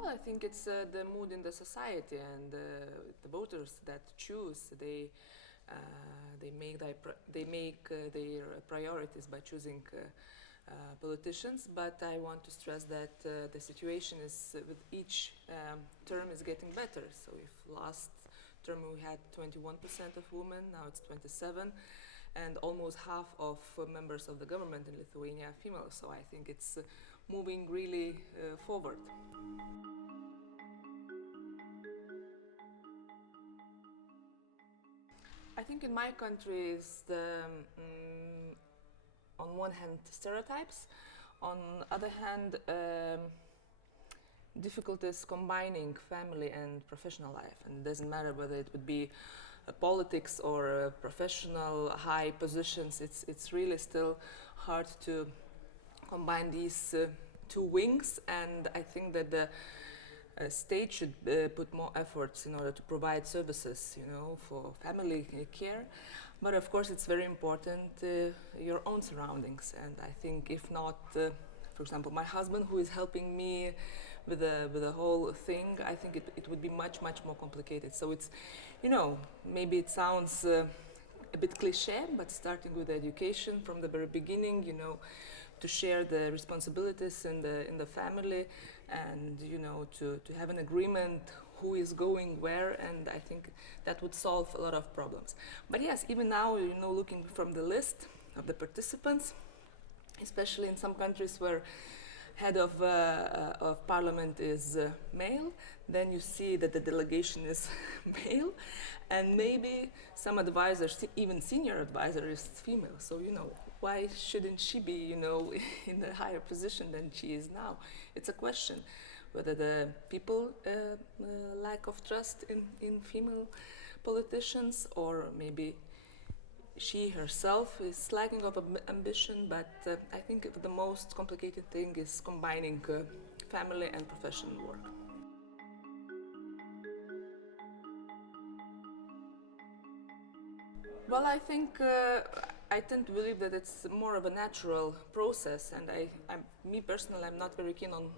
Well, I think it's the mood in the society and the voters that choose. Uh, they make their priorities by choosing politicians. But I want to stress that the situation is with each term is getting better. So if last term we had 21% of women, now it's 27, and almost half of members of the government in Lithuania are female. So I think it's moving really forward. I think in my country is on one hand stereotypes, on other hand difficulties combining family and professional life, and it doesn't matter whether it would be politics or professional high positions. It's really still hard to combine these two wings, and I think that the state should put more efforts in order to provide services, for family care. But of course, it's very important your own surroundings. And I think if not, for example, my husband who is helping me with the whole thing, I think it would be much more complicated. So it's, maybe it sounds a bit cliche, but starting with education from the very beginning, to share the responsibilities in the family, and to have an agreement who is going where, and I think that would solve a lot of problems. But yes, even now, looking from the list of the participants, especially in some countries where head of parliament is male, then you see that the delegation is male, and maybe some advisors, even senior advisor, is female. So why shouldn't she be in a higher position than she is now? It's a question whether the people lack of trust in female politicians, or maybe she herself is lacking of ambition. But I think the most complicated thing is combining family and professional work. Well, I think I tend to believe that it's more of a natural process, and me personally, I'm not very keen on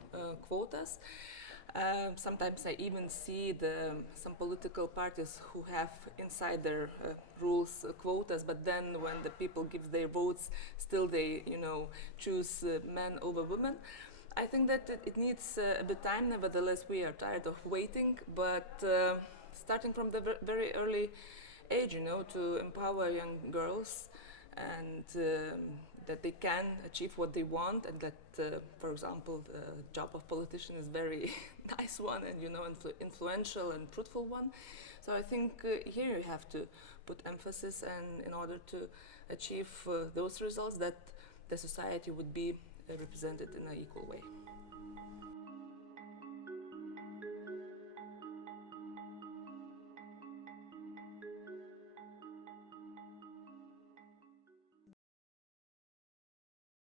quotas. Sometimes I even see some political parties who have inside their rules quotas, but then when the people give their votes, still they choose men over women. I think that it needs a bit time. Nevertheless, we are tired of waiting, but starting from the very early age, to empower young girls, and that they can achieve what they want, and that, for example, the job of politician is very nice one, and influential and fruitful one. So I think here you have to put emphasis, and in order to achieve those results, that the society would be represented in an equal way.